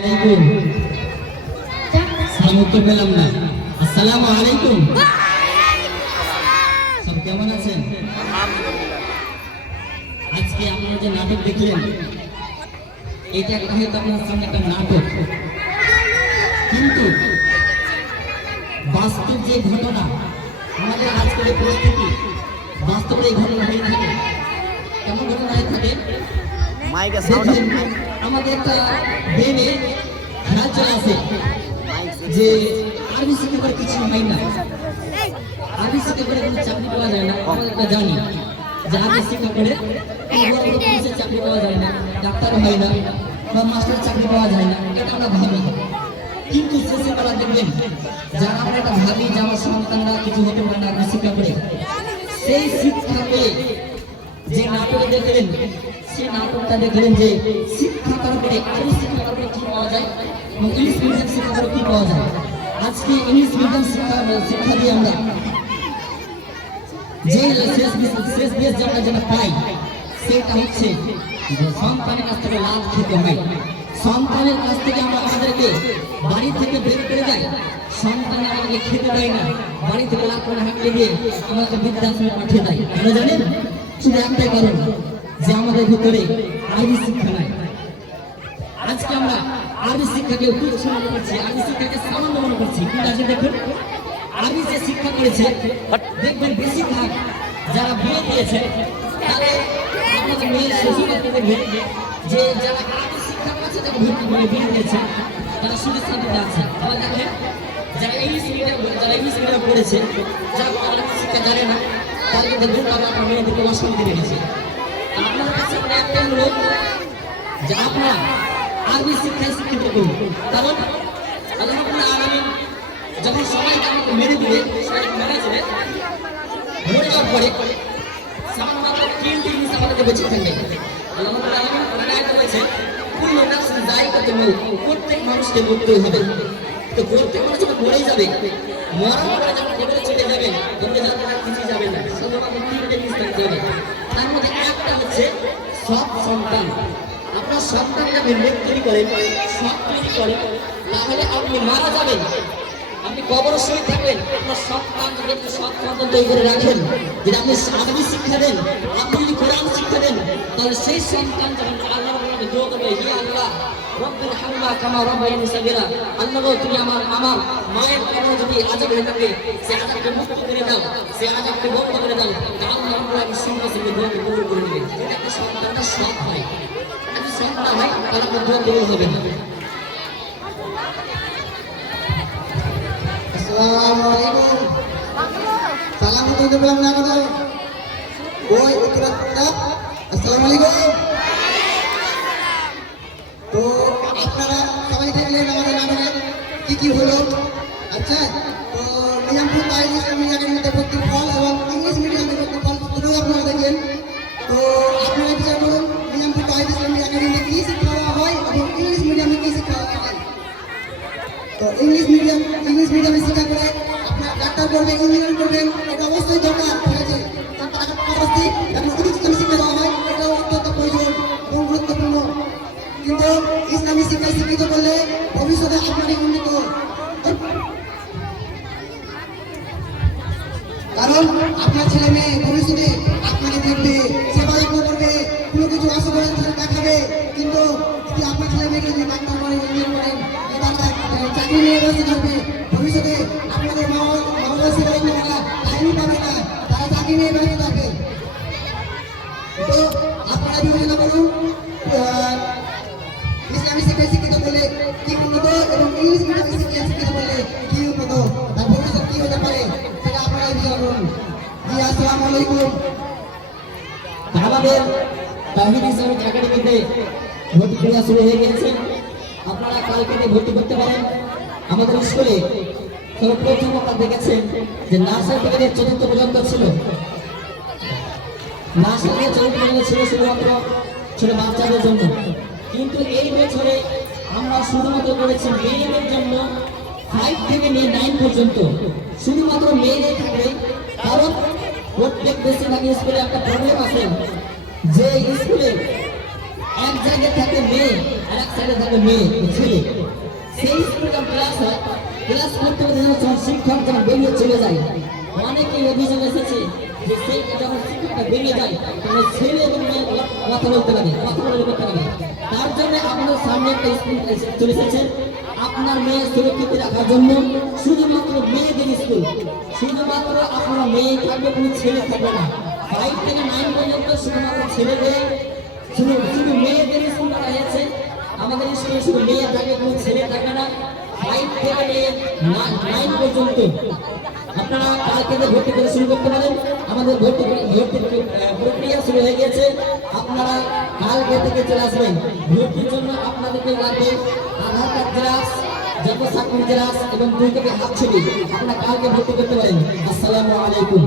আলাইকুম। সালাম তো পেলাম না। আসসালামু আলাইকুম। সব কেমন আছেন? আজকে আপনারা যে নাটক দেখলেন, এটা একটা হয়তো আপনার সামনে একটা নাটক, কিন্তু বাস্তব যে ঘটনা, আমাদের আজকের এই পরিস্থিতি, বাস্তবে এই ঘটনা হয়ে থাকে। কেমন ঘটনা হয়ে থাকে? আমাদের একটা ব্রেনে খেয়াল চলে আসে যে আরবি শিখে করে কিছু হয় না, আরবি শিখে করে কোনো চাকরি পাওয়া যায় না। আমরা একটা জানি যে আরবি শিক্ষা করে পুলিশের চাকরি পাওয়া যায় না, ডাক্তার হয় না, বা মাস্টার চাকরি পাওয়া যায় না, এটা আমরা ভাবি। কিন্তু শেষে বেলা দেখবেন যারা আমরা এটা ভাবি যে আমার সন্তানরা কিছু হতে পারে না আরবি শিক্ষা করে, সেই শিক্ষা পেয়ে যে নাটক দেখলেন, সেই নাটকটা দেখলেন যে শিক্ষা করার পরে আরবি শিক্ষা করার পরে কি পাওয়া যায় এবং ইংলিশ মিডিয়াম শিক্ষা করে কি পাওয়া যায়। আজকে ইংলিশ মিডিয়াম শিক্ষা দিয়ে আমরা যে শেষ বেশ যেটা পাই, সেটা হচ্ছে সন্তানের কাছ থেকে লাভ খেতে হয়। সন্তানের কাছ থেকে আমরা আমাদেরকে বাড়ি থেকে বের করে যাই, সন্তান আমাদেরকে খেতে দেয় না, বাড়ি থেকে লাভ করে হাঁটতে গিয়ে আমাদেরকে বৃদ্ধাশ্রমে পাঠিয়ে দেয়। কেন জানেন? শুধু একটাই কারণ, যে আমাদের ভিতরে আরবি শিক্ষা নাই। আজকে আমরা আরবি শিক্ষাকে তুচ্ছ মনে করছি, আরবি শিক্ষাকে সামান্য মনে করছি। কিন্তু আজকে দেখুন আরবি যে শিক্ষা করেছে, দেখবেন বেশিরভাগ যারা বিয়ে দিয়েছে তাদের আমাদের মেয়ের শ্বশুরবাড়িতে দেখবেন যে যারা আরবি শিক্ষা করেছে তাকে ভর্তি করে বিয়ে দিয়েছে, তারা সুখে শান্তিতে আছে। আবার দেখেন যারা ইংলিশ মিডিয়াম পড়েছে, যারা আরবি শিক্ষা জানে না, তাদেরকে দেখবেন তারা আপনার মেয়েদেরকে অশান্তি রেখেছে। আপনার কাছে আমরা একটাই অনুরোধ যে আপনারা আরবি শিক্ষায় শিক্ষিত করুন। কারণ আল্লাহ রাব্বুল আলামিন যখন সবাইকে আমাকে মেরে দিবে, সবাইকে মারা যাবে, মরে যাওয়ার পরে সামান্য তিনটি জিনিস আমাদেরকে বেঁচে থাকবে। আল্লাহ রাব্বুল আলামিন কোরআনে আয়াতে বলেছেন, কুল্লু নাফসিন যায়িকাতুল মাউত, প্রত্যেক মানুষকে মরতে হবে। তো প্রত্যেক মানুষ যখন মরেই যাবে, মরার পরে যখন জীবনে চলে যাবেন, তখন আপনারা কিছু যাবে না, শুধুমাত্র তিনটে জিনিস থাকতে হবে। তার মধ্যে একটা হচ্ছে সৎ সন্তান। আপনার সন্তান যখন মেঘ তৈরি করেন, সৎ তৈরি করেন, তাহলে আপনি মারা যাবেন, আপনি কবর শহীদ থাকবেন। আপনার সন্তান যদি আপনি সৎ সন্তান তৈরি করে রাখেন, যদি আপনি আরবি শিক্ষা দেন, আপনি যদি কোরআন শিক্ষা দেন, তাহলে সেই সন্তান যখন আল্লাহর নামে দোয়া করবে, হে আল্লাহ রব্বির হামলা কামা রাব্বায়ানি সাগীরা, আল্লাহ গো তুমি আমার মায়ের কারণে যদি আযাব হয়ে থাকে, সে আযাবকে মুক্ত করে দাও, সে আযাবকে বন্ধ করে দাও, তাহলে আল্লাহ সঙ্গে সঙ্গে দোয়া কবুল করে নেবে। এটা একটা সন্তানটা সৎ হয়, যদি সন্তান হয় তাহলে আপনার দোয়া কবুল হবে না। আসসালামু আলাইকুম। সালাম তো দিলাম না কথা। ওই উত্তরটা আসসালামু আলাইকুম। তো আপনারা সবাই দেখলেন আমাদের নাটকে কি কি হলো। আচ্ছা, তো নিজামপুর বাইরে ইসলামী একাডেমিতে ভর্তি ফল এবং ইংলিশ মিডিয়ামে ভর্তি ফল দুটোই আপনারা দেখলেন। তো আপনারা বিচার করুন নিজামপুর বাইরে ইসলামী একাডেমিতে কি শিক্ষা দেওয়া হয় এবং ইংলিশ মিডিয়ামে কি শিক্ষা দেওয়া হয়। তো ইংলিশ মিডিয়ামে শিক্ষা করে আপনার ডাক্তার করবেন, ইঞ্জিনিয়ার করবেন, এটা অবশ্যই দরকার, ঠিক আছে। পাশাপাশি আপনার ইসলামী শিক্ষা দেওয়া হয়, এটাও অত্যন্ত প্রয়োজন এবং গুরুত্বপূর্ণ। কিন্তু ইসলামী শিক্ষায় শিক্ষিত করলে ভবিষ্যতে আপনারই উন্নত, কারণ আপনার ছেলে মেয়ে ভবিষ্যতে আপনাকে দেখবে, সেবা যত্ন করবে, কোনো কিছু অসুবিধা দেখাবে। কিন্তু যদি আপনার ছেলে মেয়েকে যদি ডাক্তার করেন, ইঞ্জিনিয়ার করেন, চাকরি নিয়ে বসে থাকবে, ভবিষ্যতে আপনাদের মা বাবা সেবা যত্ন করা টাইমই পাবে না, তারা চাকরি নিয়ে ব্যস্ত থাকবে। তো আপনারা বিবেচনা করুন ইসলামী শিক্ষায় শিক্ষিত করলে কি উন্নত এবং ইংলিশ মিডিয়ামে শিক্ষিত করলে কি উন্নত, তার ভবিষ্যৎ কি হতে পারে সেটা আপনারা বিচার করুন। জি, আসসালামু আলাইকুম। আমাদের তাহিদ ইসলামিক একাডেমিতে ভর্তি ক্রিয়া শুরু হয়ে গেছে। আপনারা কালকে ভর্তি করতে পারেন। আমাদের স্কুলে সর্বপ্রথম আপনারা দেখেছেন যে নার্সারি থেকে চতুর্থ পর্যন্ত ছিল, নার্সারি থেকে চতুর্থ পর্যন্ত ছিল শুধুমাত্র ছোট বাচ্চাদের জন্য। কিন্তু এই বছরে আমরা শুধুমাত্র করেছি মেয়েদের জন্য 5 থেকে নিয়ে 9 পর্যন্ত, শুধুমাত্র মেয়েদের থাকবে। কারণ প্রত্যেক বেশিরভাগ স্কুলে একটা প্রবলেম আছে যে স্কুলে এক জায়গায় থাকে মেয়ে আর এক সাইডে থাকবে মেয়ে ছেলে। সেই স্কুলে ক্লাস হয়, ক্লাস করতে করতে যখন শিক্ষক যখন বেরিয়ে চলে যায়, অনেকেই অভিযোগ এসেছে যে সেই যখন শিক্ষকটা বেরিয়ে যায় তখন ছেলে এবং মেয়ে কথা বলতে লাগে, কথা বলে করতে লাগে। তার জন্য আপনাদের সামনে একটা স্কুল চলে এসেছে আপনার মেয়ে সুরক্ষিত রাখার জন্য, শুধুমাত্র মেয়েদের স্কুল, শুধুমাত্র আপনার মেয়ে থাকবে, কোনো ছেলে থাকবে না। 5 থেকে 9 পর্যন্ত শুধুমাত্র ছেলেদের, শুধু মেয়েদের স্কুল করা হয়েছে। আমাদের স্কুলে শুধু মেয়ে থাকবে, কোনো ছেলে থাকবে না। 5 থেকে 9 পর্যন্ত আপনারা কালকে ভর্তি করে শুরু করতে পারেন। আমাদের ভর্তি প্রক্রিয়া শুরু হয়ে গেছে। আপনারা কালকে থেকে চলে আসবেন। ভর্তির জন্য আপনাদেরকে লাগবে আধার কার্ড জেরক্স, জাতীয় সার্টিফিকেট জেরক্স এবং 2 থেকে হাত ছবি। আপনারা কালকে ভর্তি করতে পারেন। আসসালামু আলাইকুম।